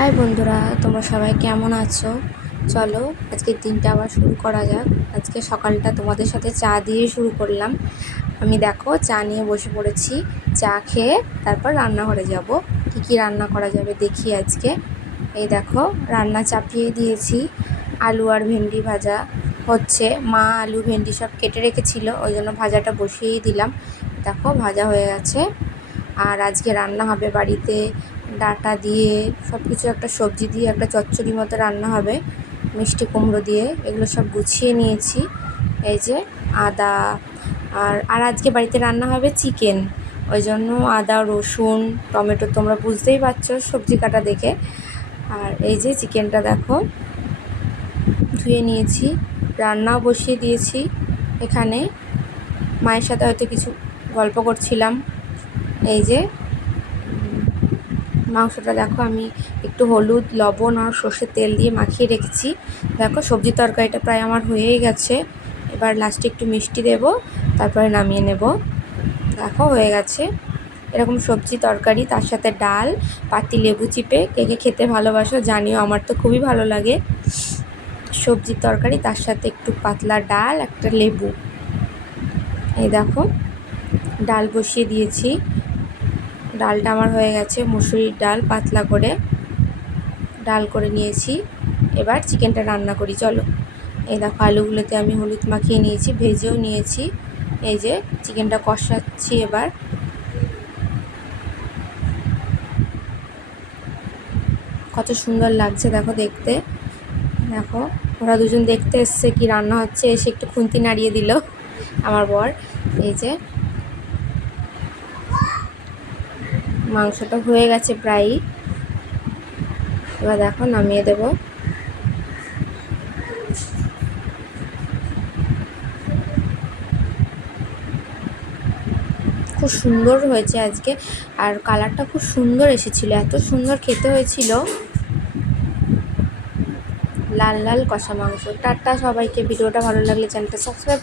High বন্ধুরা, তোমরা সবাই কেমন আছো? চলো আজকের দিনটা আবার শুরু করা যাক। আজকে সকালটা তোমাদের সাথে চা দিয়ে শুরু করলাম। আমি দেখো চা নিয়ে বসে পড়েছি। চা খেয়ে তারপর রান্নাঘরে যাব। কী রান্না করা যাবে দেখি আজকে। এই দেখো রান্না চাপিয়ে দিয়েছি। আলু আর ভেন্ডি ভাজা হচ্ছে। মা আলু ভেন্ডি সব কেটে রেখেছিল, ওই জন্য ভাজাটা বসিয়েই দিলাম। দেখো ভাজা হয়ে গেছে। আর আজকে রান্না হবে বাড়িতে ডাঁটা দিয়ে সব কিছু, একটা সবজি দিয়ে একটা চচ্চড়ি মতো রান্না হবে, মিষ্টি কুমড়ো দিয়ে। এগুলো সব গুছিয়ে নিয়েছি। এই যে আদা আর আজকে বাড়িতে রান্না হবে চিকেন, ওই জন্য আদা রসুন টমেটো তোমরা বুঝতেই পারছো সবজি কাটা দেখে। আর এই যে চিকেনটা দেখো ধুয়ে নিয়েছি, রান্নাও বসিয়ে দিয়েছি। এখানে মায়ের সাথে হয়তো কিছু গল্প করছিলাম। এই যে মাংসটা দেখো আমি একটু হলুদ লবণ আর সর্ষের তেল দিয়ে মাখিয়ে রেখেছি। দেখো সবজি তরকারিটা প্রায় আমার হয়েই গেছে। এবার লাস্টে একটু মিষ্টি দেব, তারপরে নামিয়ে নেব। দেখো হয়ে গেছে এরকম সবজি তরকারি, তার সাথে ডাল, পাতি লেবু চিপে। কে কে খেতে ভালোবাসো জানিও, আমার তো খুবই ভালো লাগে। সবজির তরকারি তার সাথে একটু পাতলা ডাল, একটা লেবু। এই দেখো ডাল বসিয়ে দিয়েছি। ডালটা আমার হয়ে গেছে, মুসুরির ডাল পাতলা করে ডাল করে নিয়েছি। এবার চিকেনটা রান্না করি চলো। এই দেখো আলুগুলোতে আমি হলুদ মাখিয়ে নিয়েছি, ভেজেও নিয়েছি। এই যে চিকেনটা কষাচ্ছি এবার। কত সুন্দর লাগছে দেখো দেখতে। দেখো ওরা দুজন দেখতে এসছে কি রান্না হচ্ছে, এসে একটু খুন্তি নাড়িয়ে দিল আমার বর। এই যে মাংসটা হয়ে গেছে প্রায়ই। এবার দেখো নামিয়ে দেব। খুব সুন্দর হয়েছে আজকে, আর কালারটা খুব সুন্দর এসেছিলো, এত সুন্দর খেতে হয়েছিল। লাল লাল কষা মাংস। টাটা সবাইকে। ভিডিওটা ভালো লাগলে চ্যানেলটা সাবস্ক্রাইব